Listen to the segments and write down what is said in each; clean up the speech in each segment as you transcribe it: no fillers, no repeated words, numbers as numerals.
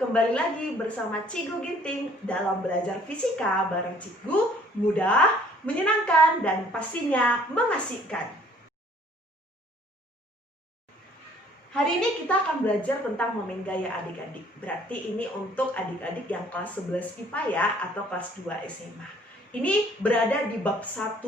kembali lagi bersama Cikgu Ginting dalam belajar fisika bareng Cikgu, mudah, menyenangkan, dan pastinya mengasihkan. Hari ini kita akan belajar tentang momen gaya adik-adik. Berarti ini untuk adik-adik yang kelas 11 IPA ya, atau kelas 2 SMA. Ini berada di bab 1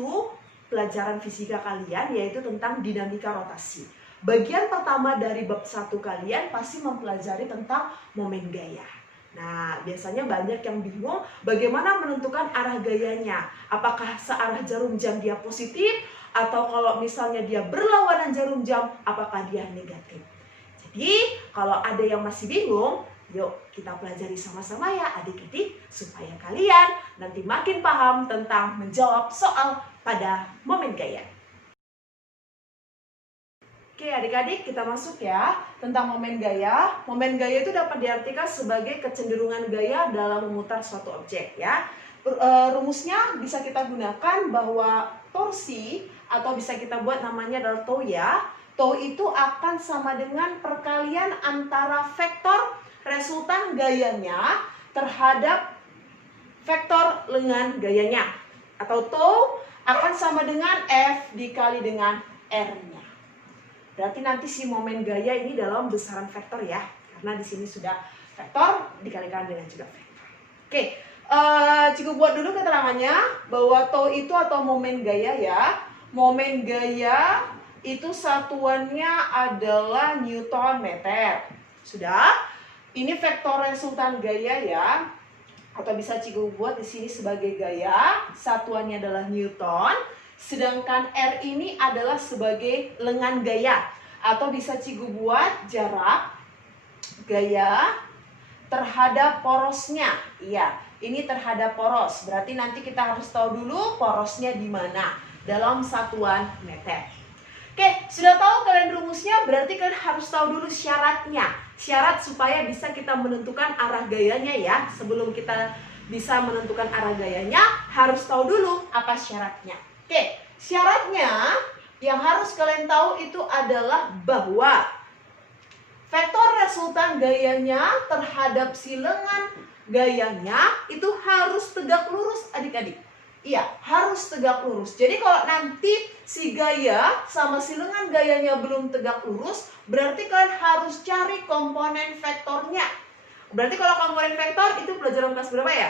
pelajaran fisika kalian, yaitu tentang dinamika rotasi. Bagian pertama dari bab 1 kalian pasti mempelajari tentang momen gaya. Nah, biasanya banyak yang bingung bagaimana menentukan arah gayanya. Apakah searah jarum jam dia positif, atau kalau misalnya dia berlawanan jarum jam, apakah dia negatif. Jadi, kalau ada yang masih bingung, yuk kita pelajari sama-sama ya adik-adik, supaya kalian nanti makin paham tentang menjawab soal pada momen gaya. Oke adik-adik, kita masuk ya tentang momen gaya. Momen gaya itu dapat diartikan sebagai kecenderungan gaya dalam memutar suatu objek ya. Rumusnya bisa kita gunakan bahwa torsi atau bisa kita buat namanya adalah tau ya. Tau itu akan sama dengan perkalian antara vektor resultan gayanya terhadap vektor lengan gayanya. Atau tau akan sama dengan F dikali dengan R-nya. Berarti nanti si momen gaya ini dalam besaran vektor ya. Karena di sini sudah vektor dikalikan dengan juga vektor. Oke, Cikgu buat dulu keterangannya bahwa tau itu atau momen gaya ya. Momen gaya itu satuannya adalah Newton meter. Sudah? Ini vektor resultan gaya ya. Atau bisa Cikgu buat di sini sebagai gaya. Satuannya adalah Newton. Sedangkan R ini adalah sebagai lengan gaya. Atau bisa Cikgu buat jarak gaya terhadap porosnya. Iya, ini terhadap poros. Berarti nanti kita harus tahu dulu porosnya di mana dalam satuan meter. Oke, sudah tahu kalian rumusnya, berarti kalian harus tahu dulu syaratnya. Syarat supaya bisa kita menentukan arah gayanya ya. Sebelum kita bisa menentukan arah gayanya, harus tahu dulu apa syaratnya. Oke, syaratnya yang harus kalian tahu itu adalah bahwa vektor resultan gayanya terhadap si lengan gayanya itu harus tegak lurus adik-adik. Iya, harus tegak lurus. Jadi kalau nanti si gaya sama si lengan gayanya belum tegak lurus, berarti kalian harus cari komponen vektornya. Berarti kalau komponen vektor itu pelajaran kelas berapa ya?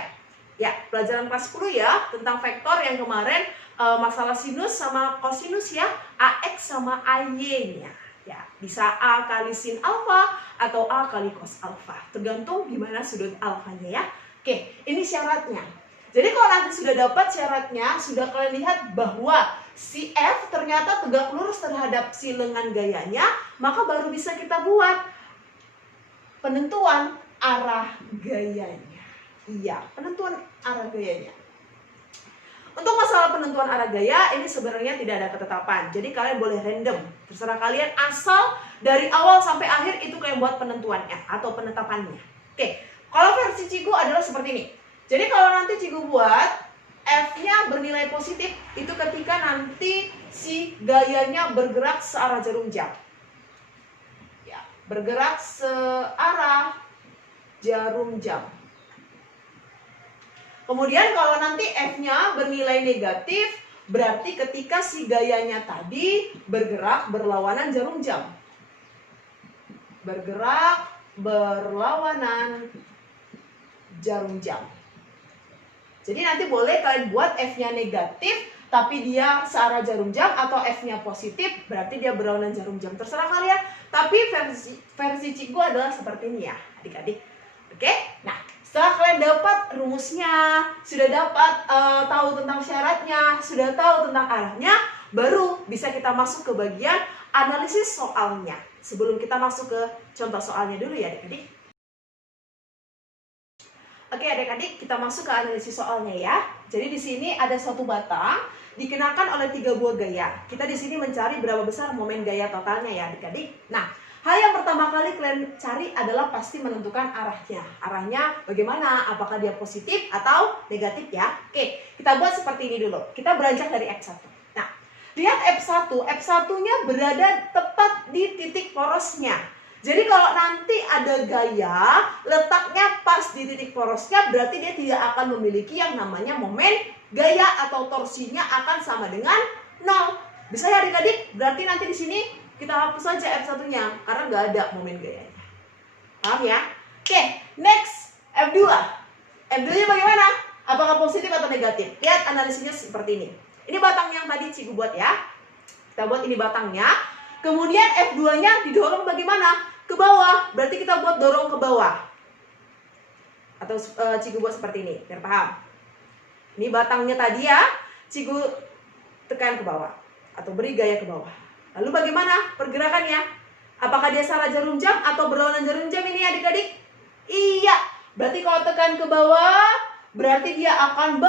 Ya, pelajaran kelas 10 ya, tentang vektor yang kemarin masalah sinus sama kosinus ya, AX sama AY-nya. Ya, bisa A kali sin alfa atau A kali cos alfa. Tergantung gimana sudut alfanya ya. Oke, ini syaratnya. Jadi kalau nanti sudah dapat syaratnya, sudah kalian lihat bahwa si F ternyata tegak lurus terhadap si lengan gayanya, maka baru bisa kita buat penentuan arah gayanya. Iya, penentuan arah gayanya. Untuk masalah penentuan arah gaya, ini sebenarnya tidak ada ketetapan. Jadi kalian boleh random. Terserah kalian, asal dari awal sampai akhir itu kalian buat penentuannya atau penetapannya. Oke, kalau versi Cikgu adalah seperti ini. Jadi kalau nanti Cikgu buat F-nya bernilai positif, itu ketika nanti si gayanya bergerak searah jarum jam. Ya, bergerak searah jarum jam. Kemudian kalau nanti F-nya bernilai negatif, berarti ketika si gayanya tadi bergerak berlawanan jarum jam. Bergerak berlawanan jarum jam. Jadi nanti boleh kalian buat F-nya negatif, tapi dia searah jarum jam, atau F-nya positif, berarti dia berlawanan jarum jam. Terserah kalian, tapi versi Cikgu adalah seperti ini ya, adik-adik. Oke, nah. Setelah kalian dapat rumusnya, sudah dapat tahu tentang syaratnya, sudah tahu tentang arahnya, baru bisa kita masuk ke bagian analisis soalnya. Sebelum kita masuk ke contoh soalnya dulu ya adik-adik. Oke adik-adik, kita masuk ke analisis soalnya ya. Jadi di sini ada suatu batang dikenakan oleh 3 buah gaya. Kita di sini mencari berapa besar momen gaya totalnya ya adik-adik. Nah, hal yang pertama kali kalian cari adalah pasti menentukan arahnya. Arahnya bagaimana? Apakah dia positif atau negatif ya? Oke, kita buat seperti ini dulu. Kita beranjak dari F1. Nah, lihat F1. F1-nya berada tepat di titik porosnya. Jadi kalau nanti ada gaya letaknya pas di titik porosnya, berarti dia tidak akan memiliki yang namanya momen gaya atau torsinya akan sama dengan 0. Bisa ya adik-adik? Berarti nanti di sini kita hapus saja F1-nya karena nggak ada momen gayanya. Paham ya? Oke, next F2. F2-nya bagaimana? Apakah positif atau negatif? Lihat analisisnya seperti ini. Ini batang yang tadi Cikgu buat ya. Kita buat ini batangnya. Kemudian F2-nya didorong bagaimana? Ke bawah, berarti kita buat dorong ke bawah. Atau Cikgu buat seperti ini, biar paham. Ini batangnya tadi ya, Cikgu tekan ke bawah atau beri gaya ke bawah. Lalu bagaimana pergerakannya? Apakah dia searah jarum jam atau berlawanan jarum jam ini adik-adik? Iya, berarti kalau tekan ke bawah, berarti dia akan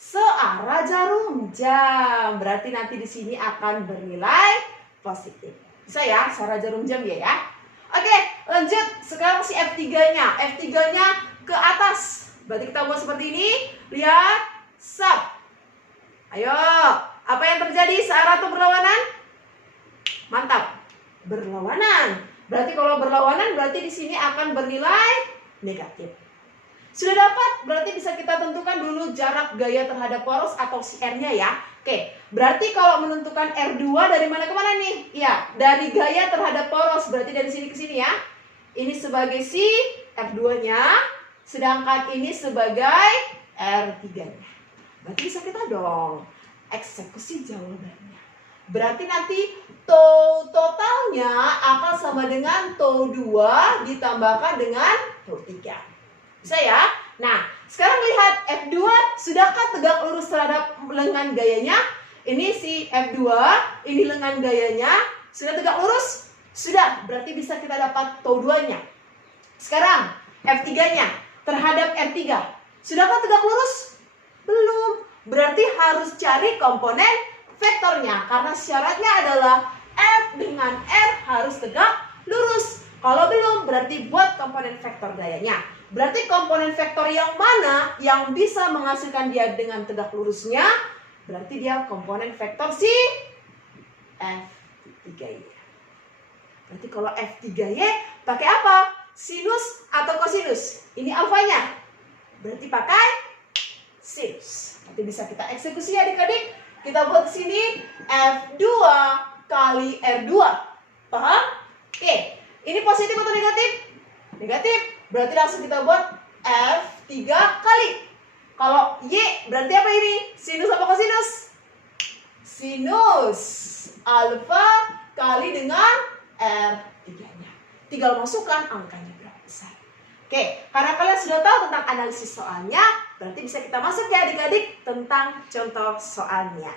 searah jarum jam. Berarti nanti di sini akan bernilai positif. Bisa ya, searah jarum jam ya. Oke, lanjut. Sekarang si F3-nya. F3-nya ke atas. Berarti kita buat seperti ini. Lihat, sub. Ayo, apa yang terjadi? Searah atau berlawanan? Mantap. Berlawanan. Berarti kalau berlawanan berarti di sini akan bernilai negatif. Sudah dapat? Berarti bisa kita tentukan dulu jarak gaya terhadap poros atau si R-nya ya. Oke, berarti kalau menentukan R2 dari mana ke mana nih? Ya, dari gaya terhadap poros. Berarti dari sini ke sini ya. Ini sebagai si R2-nya, sedangkan ini sebagai R3-nya. Berarti bisa kita dong eksekusi jawabannya. Berarti nanti totalnya akan sama dengan tau 2 ditambahkan dengan tau 3. Bisa ya? Nah, sekarang lihat F2, sudahkah tegak lurus terhadap lengan gayanya? Ini si F2, ini lengan gayanya. Sudah tegak lurus? Sudah, berarti bisa kita dapat tau 2-nya. Sekarang F3-nya terhadap R3. Sudahkah tegak lurus? Belum. Berarti harus cari komponen vektornya. Karena syaratnya adalah F dengan R harus tegak lurus. Kalau belum, berarti buat komponen vektor gayanya. Berarti komponen vektor yang mana yang bisa menghasilkan dia dengan tegak lurusnya? Berarti dia komponen vektor si F3Y. Berarti kalau F3Y pakai apa? Sinus atau kosinus? Ini alfanya. Berarti pakai sinus. Nanti bisa kita eksekusi ya adik-adik. Kita buat sini F2 kali R2. Paham? Oke. Ini positif atau negatif? Negatif. Berarti langsung kita buat F3 kali. Kalau Y berarti apa ini? Sinus apa kosinus? Sinus alfa kali dengan R3-nya. Tinggal masukkan angkanya berapa besar. Oke, karena kalian sudah tahu tentang analisis soalnya, berarti bisa kita masuk ya adik-adik tentang contoh soalnya.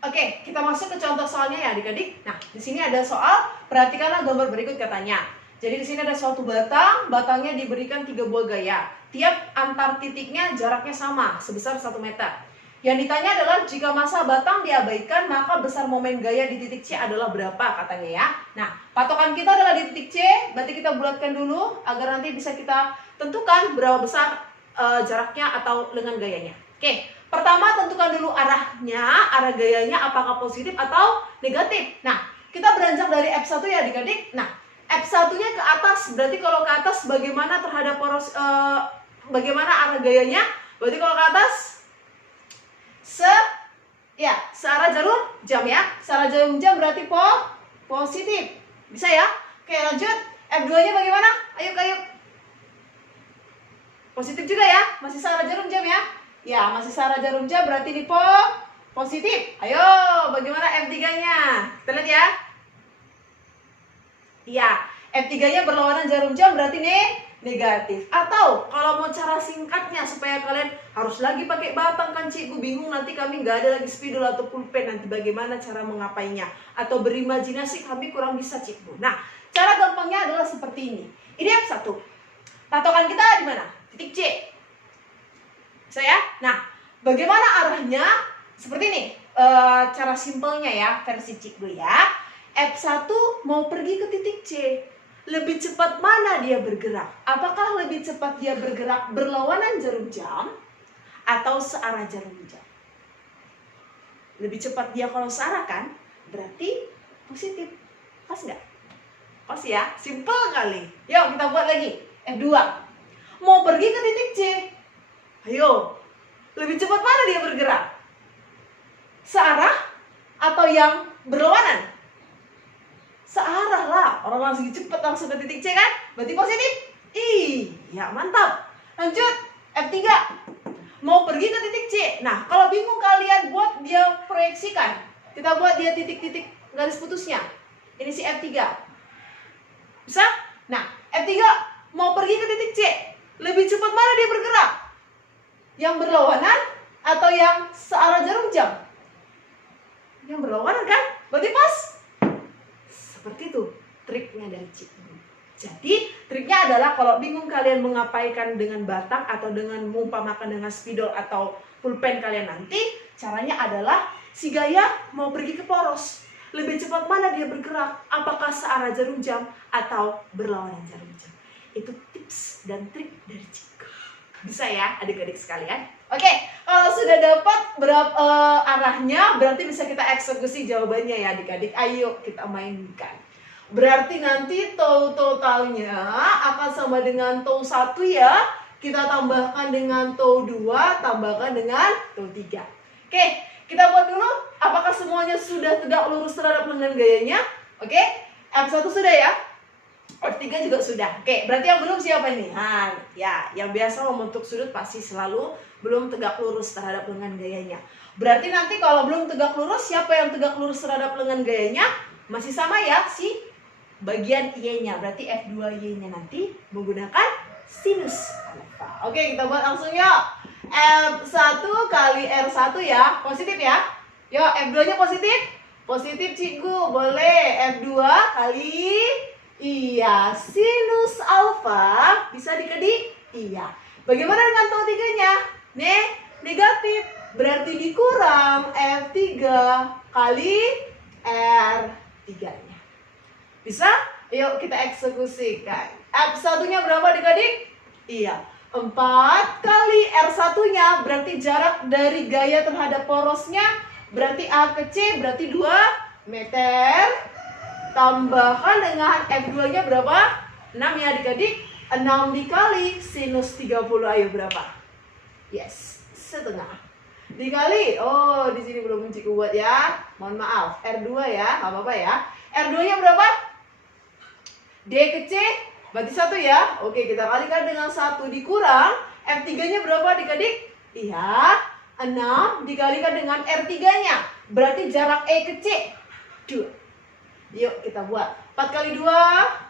Oke, kita masuk ke contoh soalnya ya adik-adik. Nah, di sini ada soal, perhatikanlah gambar berikut katanya. Jadi di sini ada suatu batang, batangnya diberikan 3 buah gaya. Tiap antar titiknya jaraknya sama, sebesar 1 meter. Yang ditanya adalah jika massa batang diabaikan, maka besar momen gaya di titik C adalah berapa katanya ya. Nah, patokan kita adalah di titik C, berarti kita bulatkan dulu agar nanti bisa kita tentukan berapa besar jaraknya atau lengan gayanya. Oke, pertama tentukan dulu arahnya, arah gayanya apakah positif atau negatif. Nah, kita beranjak dari F1 ya adik-adik. Nah, F1-nya ke atas, berarti kalau ke atas bagaimana terhadap poros, bagaimana arah gayanya? Berarti kalau ke atas, searah jarum jam ya. Searah jarum jam berarti positif. Bisa ya? Oke, lanjut. F2-nya bagaimana? Ayo. Positif juga ya? Masih searah jarum jam ya? Ya, masih searah jarum jam berarti ini positif. Ayo, bagaimana F3-nya? Kita lihat ya. Iya, F3-nya berlawanan jarum jam berarti nih negatif. Atau kalau mau cara singkatnya supaya kalian harus lagi pakai batang kan cikgu bingung, nanti kami nggak ada lagi spidol atau pulpen, nanti bagaimana cara mengapainya? Atau berimajinasi kami kurang bisa cikgu. Nah, cara gampangnya adalah seperti ini. Ini F1. Patokan kita di mana? Titik C. Bisa ya? Nah, bagaimana arahnya? Seperti ini. Cara simpelnya ya, versi cikgu ya. F1 mau pergi ke titik C. Lebih cepat mana dia bergerak? Apakah lebih cepat dia bergerak berlawanan jarum jam atau searah jarum jam? Lebih cepat dia kalau searah kan? Berarti positif. Pas nggak? Pas ya? Simple kali. Yuk kita buat lagi. F2. Mau pergi ke titik C. Ayo. Lebih cepat mana dia bergerak? Searah atau yang berlawanan? Searah lah. Orang langsung cepat langsung ke titik C kan? Berarti positif? Iya, mantap. Lanjut. F3. Mau pergi ke titik C. Nah, kalau bingung kalian buat dia proyeksikan. Kita buat dia titik-titik garis putusnya. Ini si F3. Bisa? Nah, F3 mau pergi ke titik C. Lebih cepat mana dia bergerak? Yang berlawanan atau yang searah jarum jam? Yang berlawanan kan? Berarti pas. Seperti itu triknya dari cikgu. Jadi triknya adalah kalau bingung kalian mengapaikan dengan batak atau dengan mengumpamakan dengan spidol atau pulpen kalian nanti, caranya adalah si gaya mau pergi ke poros. Lebih cepat mana dia bergerak? Apakah searah jarum jam atau berlawanan jarum jam? Itu tips dan trik dari cikgu. Bisa ya adik-adik sekalian? Oke, kalau sudah dapat berapa arahnya, berarti bisa kita eksekusi jawabannya ya adik-adik. Ayo kita mainkan. Berarti nanti tau totalnya akan sama dengan tau 1 ya. Kita tambahkan dengan tau 2, tambahkan dengan tau 3. Oke, kita buat dulu. Apakah semuanya sudah tegak lurus terhadap lengan gayanya? Oke, F1 sudah ya? F3 juga sudah. Oke, berarti yang belum siapa nih? Nah, ya, yang biasa membentuk sudut pasti selalu belum tegak lurus terhadap lengan gayanya. Berarti nanti kalau belum tegak lurus, siapa yang tegak lurus terhadap lengan gayanya? Masih sama ya, si bagian Y-nya. Berarti F2Y-nya nanti menggunakan sinus alfa. Oke, kita buat langsung yuk. F1 kali R1 ya, positif ya. Yuk, F2-nya positif? Positif cikgu, boleh. F2 kali, iya, sinus alfa bisa dikedik? Iya. Bagaimana dengan tau 3-nya? Negatif. Berarti dikurang F3 kali R3-nya. Bisa? Yuk kita eksekusikan. F1-nya berapa adik-adik? Iya, 4 kali R1-nya berarti jarak dari gaya terhadap porosnya berarti A ke C berarti 2 meter. Tambahkan dengan F2-nya berapa? 6 ya adik-adik. 6 dikali sinus 30, ayo berapa? Yes, setengah. Dikali, oh di sini belum cikgu buat ya. Mohon maaf, R2 ya, nggak apa-apa ya. R2-nya berapa? D ke C berarti 1 ya. Oke, kita kalikan dengan 1 dikurang F3-nya berapa adik-adik? Iya, 6 dikalikan dengan R3-nya berarti jarak E ke C 2. Yuk kita buat 4 kali 2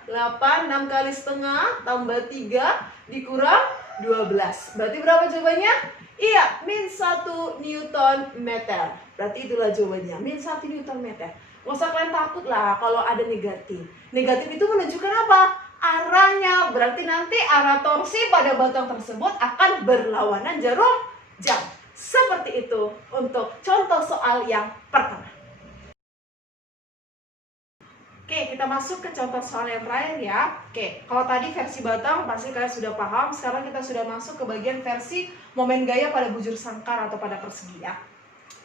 8, 6 kali setengah tambah 3 dikurang 12. Berarti berapa jawabannya? Iya, min 1 Newton meter. Berarti itulah jawabannya, min 1 Newton meter. Gak usah kalian takut lah kalau ada negatif. Negatif itu menunjukkan apa? Arahnya. Berarti nanti arah torsi pada batang tersebut akan berlawanan jarum jam. Seperti itu untuk contoh soal yang pertama. Oke, kita masuk ke contoh soal yang terakhir ya. Oke, kalau tadi versi batang pasti kalian sudah paham. Sekarang kita sudah masuk ke bagian versi momen gaya pada bujur sangkar atau pada persegi ya.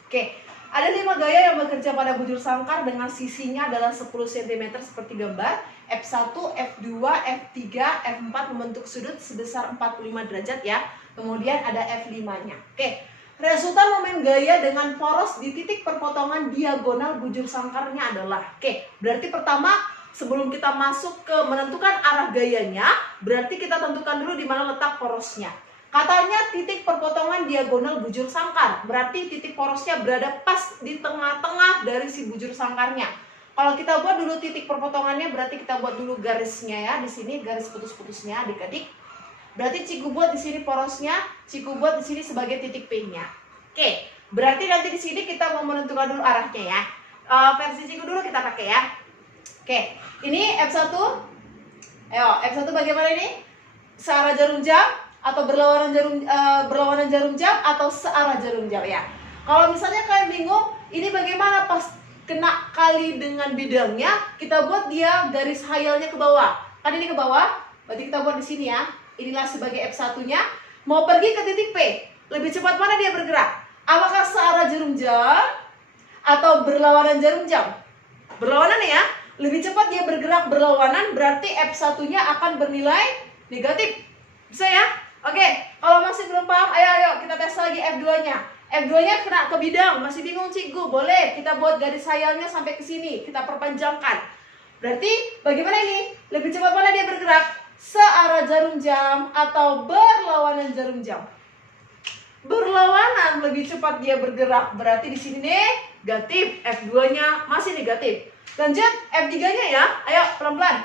Oke, ada 5 gaya yang bekerja pada bujur sangkar dengan sisinya adalah 10 cm seperti gambar. F1, F2, F3, F4 membentuk sudut sebesar 45 derajat ya. Kemudian ada F5-nya. Oke, resultan momen gaya dengan poros di titik perpotongan diagonal bujur sangkarnya adalah. Oke, berarti pertama sebelum kita masuk ke menentukan arah gayanya, berarti kita tentukan dulu di mana letak porosnya. Katanya titik perpotongan diagonal bujur sangkar, berarti titik porosnya berada pas di tengah-tengah dari si bujur sangkarnya. Kalau kita buat dulu titik perpotongannya, berarti kita buat dulu garisnya ya, di sini garis putus-putusnya adik-adik. Berarti cikgu buat di sini porosnya, cikgu buat di sini sebagai titik P-nya. Oke, berarti nanti di sini kita mau menentukan dulu arahnya ya. Versi cikgu dulu kita pakai ya. Oke, ini F1. Ayo, F1 bagaimana ini? Searah jarum jam atau berlawanan jarum jam atau searah jarum jam ya. Kalau misalnya kalian bingung, ini bagaimana pas kena kali dengan bidangnya, kita buat dia garis hayalnya ke bawah. Kan ini ke bawah, berarti kita buat di sini ya. Inilah sebagai F1-nya. Mau pergi ke titik P, lebih cepat mana dia bergerak? Apakah searah jarum jam atau berlawanan jarum jam? berlawanan ya. Lebih cepat dia bergerak berlawanan, berarti F1-nya akan bernilai negatif. Bisa ya? Oke, kalau masih belum paham, ayo kita tes lagi F2-nya. F2-nya kena ke bidang, masih bingung cikgu? Boleh, kita buat garis hayalnya sampai ke sini, kita perpanjangkan. Berarti bagaimana ini? Lebih cepat mana dia bergerak? Searah jarum jam atau berlawanan jarum jam? Berlawanan, lebih cepat dia bergerak, berarti di sini negatif. F2-nya masih negatif. Lanjut F3-nya ya. Ayo pelan-pelan.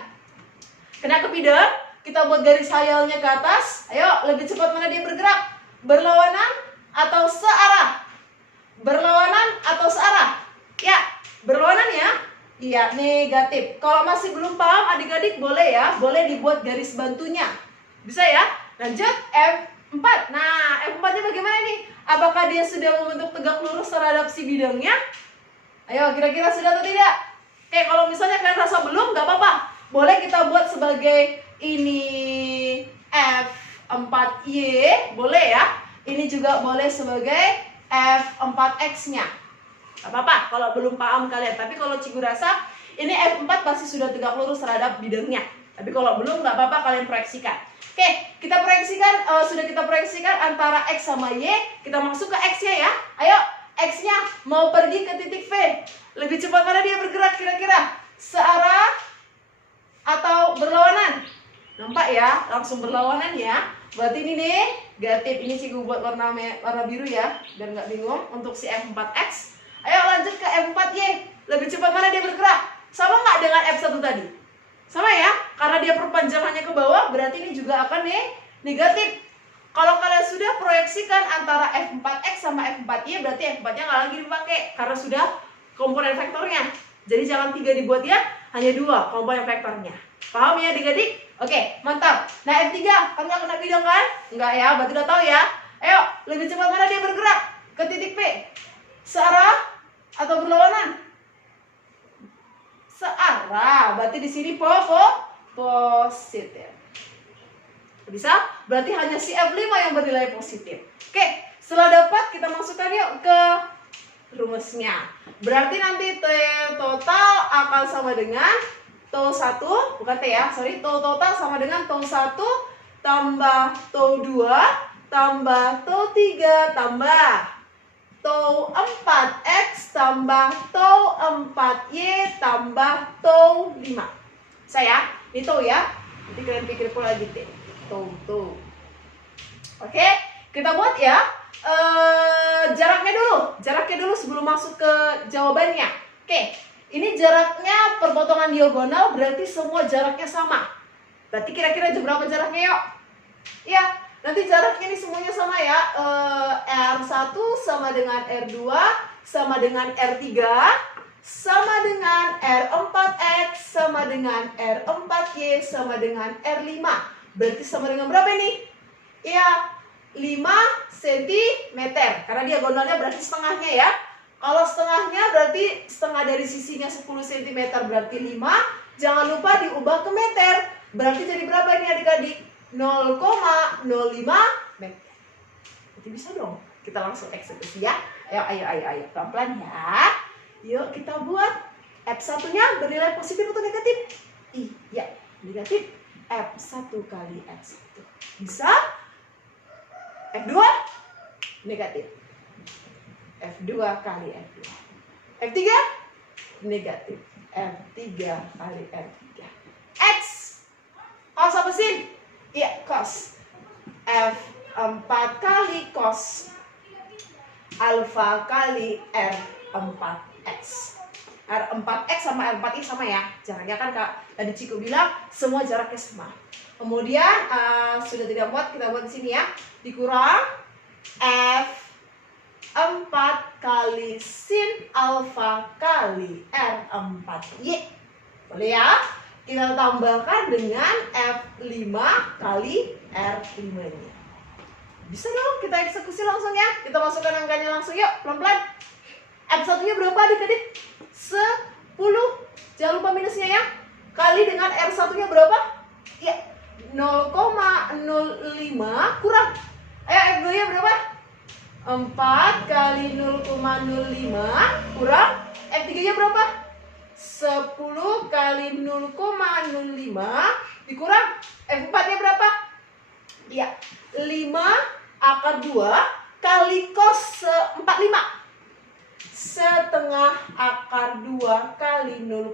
Kena ke bidang, kita buat garis hayalnya ke atas. Ayo, lebih cepat mana dia bergerak? Berlawanan atau searah? Berlawanan atau searah? Ya, berlawanan ya. Iya, negatif. Kalau masih belum paham adik-adik boleh ya, boleh dibuat garis bantunya. Bisa ya? Lanjut F4. Nah, F4-nya bagaimana nih? Apakah dia sudah membentuk tegak lurus terhadap si bidangnya? Ayo, kira-kira sudah atau tidak? Oke, kalau misalnya kalian rasa belum, nggak apa-apa. Boleh kita buat sebagai ini F4Y, boleh ya. Ini juga boleh sebagai F4X-nya. Nggak apa-apa kalau belum paham kalian. Tapi kalau cikgu rasa ini F4 pasti sudah tegak lurus terhadap bidangnya. Tapi kalau belum, nggak apa-apa kalian proyeksikan. Oke, kita proyeksikan, sudah kita proyeksikan antara X sama Y. Kita masuk ke X-nya ya. Ayo, X-nya mau pergi ke titik V. Lebih cepat mana dia bergerak kira-kira? Searah atau berlawanan? Nampak ya, langsung berlawanan ya. Berarti ini nih, negatif. Ini sih gue buat warna biru ya, biar nggak bingung untuk si F4X. Ayo lanjut ke F4Y. Lebih cepat mana dia bergerak? Sama nggak dengan F1 tadi? Sama ya, karena dia perpanjangannya ke bawah, berarti ini juga akan negatif. Kalau kalian sudah proyeksikan antara F4X sama F4Y, berarti F4-nya nggak lagi dipakai, karena sudah komponen vektornya. Jadi jangan 3 dibuat ya, hanya 2 komponen vektornya. Paham ya adik-adik? Oke, mantap. Nah F3, kan nggak kena bidang kan? Nggak ya, berarti udah tahu ya. Ayo, lebih cepat mana dia bergerak? Ke titik P. Searah atau berlawanan? Searah, berarti di sini positif. Bisa? Berarti hanya si F5 yang bernilai positif. Oke, setelah dapat kita masukkan yuk ke rumusnya. Berarti nanti T total akan sama dengan T1, bukan T ya, sorry, T total sama dengan T1 tambah T2 tambah T3 tambah T4X tambah T4Y tambah T5. Saya, ini T ya. Nanti kalian pikir pula lagi T. Tuh. Oke, kita buat ya. Jaraknya dulu sebelum masuk ke jawabannya. Oke, ini jaraknya perpotongan diagonal, berarti semua jaraknya sama. Berarti kira-kira berapa jaraknya yuk? Ya, nanti jaraknya ini semuanya sama ya. R1 sama dengan R2 sama dengan R3 sama dengan R4X sama dengan R4Y sama dengan R5. Berarti sama dengan berapa ini? Ya, 5 cm. Karena diagonalnya berarti setengahnya ya. Kalau setengahnya berarti setengah dari sisinya 10 cm berarti 5. Jangan lupa diubah ke meter. Berarti jadi berapa ini adik-adik? 0,05 meter. Berarti bisa dong. Kita langsung eksekusi ya. Ayo. Pelan-pelan ya. Yuk kita buat. F1-nya bernilai positif atau negatif? Iya, negatif. F1 kali F1. Bisa? F2? Negatif. F2 kali F2. F3? Negatif. F3 kali F3. X. Cos apa sih? Iya, cos. F4 kali cos alfa kali R4X. R4X sama R4Y sama ya. Jaraknya kan Kak tadi Ciku bilang semua jaraknya sama. Kemudian sudah tidak muat, kita buat di sini ya. Dikurang F4 kali sin alfa kali R4Y. Boleh ya? Kita tambahkan dengan F5 kali R5-nya. Bisa dong, kita eksekusi langsung ya. Kita masukkan angkanya langsung yuk, pelan-pelan. F1-nya berapa adik-adik? 10. Jangan lupa minusnya ya. Kali dengan R1-nya berapa? Ya, 0,05 kurang. Ayo F2-nya berapa? 4 kali 0,05 kurang. F3-nya berapa? 10 10 kali 0,05 dikurang F4-nya berapa? Ya, 5 akar 2 kali cos 45. Setengah akar 2 kali 0,05.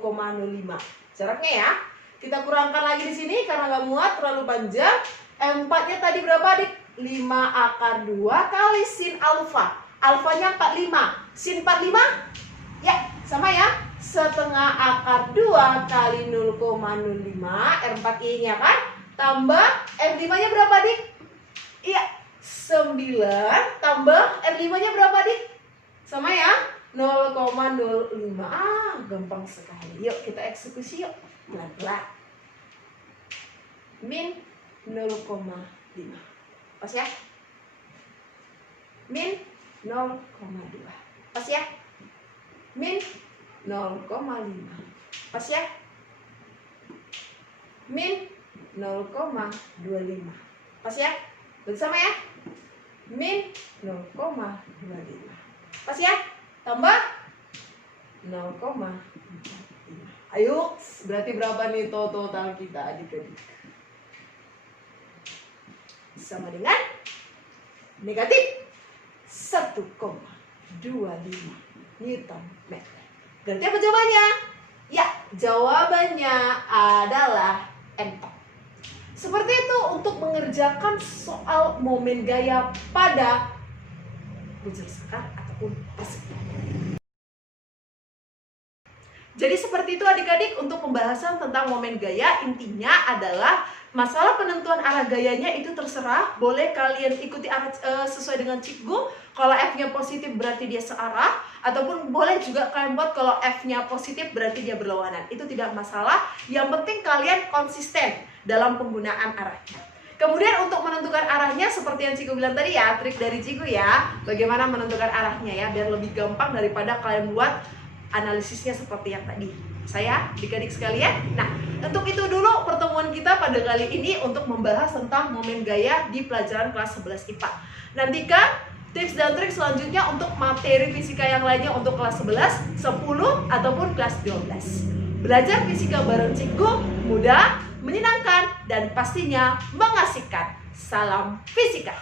Jaraknya ya. Kita kurangkan lagi di sini karena nggak muat, terlalu panjang. M4-nya tadi berapa, Adik? 5 akar 2 kali sin alfa. Alfanya 45. Sin 45? Ya, sama ya. Setengah akar 2 kali 0,05. R4I-nya kan? Tambah R5-nya berapa, Adik? Iya, 9 tambah R5-nya berapa, Adik? Sama ya, 0,05. Gampang sekali. Yuk kita eksekusi yuk. Pelan-pelan. Min 0,5. Pas ya? Min 0,2. Pas ya? Min 0,5. Pas ya? Min 0,25. Pas ya? Bersama ya? Min 0,25. Pas ya? Tambah 0,5. Ayo, berarti berapa nih total kita adik-adik? Sama dengan negatif 1,25 Newton meter. Berarti apa jawabannya? Ya, jawabannya adalah N4. Seperti itu untuk mengerjakan soal momen gaya pada bujur sakar ataupun persegi. Jadi seperti itu adik-adik untuk pembahasan tentang momen gaya. Intinya adalah masalah penentuan arah gayanya itu terserah. Boleh kalian ikuti arah sesuai dengan cikgu. Kalau F-nya positif berarti dia searah. Ataupun boleh juga kalian buat kalau F-nya positif berarti dia berlawanan. Itu tidak masalah. Yang penting kalian konsisten dalam penggunaan arahnya. Kemudian untuk menentukan arahnya seperti yang Cikgu bilang tadi ya, trik dari Cikgu ya. Bagaimana menentukan arahnya ya, biar lebih gampang daripada kalian buat analisisnya seperti yang tadi. Saya, adik-adik sekalian. Nah, untuk itu dulu pertemuan kita pada kali ini untuk membahas tentang momen gaya di pelajaran kelas 11 IPA. Nantikan tips dan trik selanjutnya untuk materi fisika yang lainnya untuk kelas 11, 10, ataupun kelas 12. Belajar fisika bareng Cikgu mudah, menyenangkan, dan pastinya mengasihkan. Salam fisika!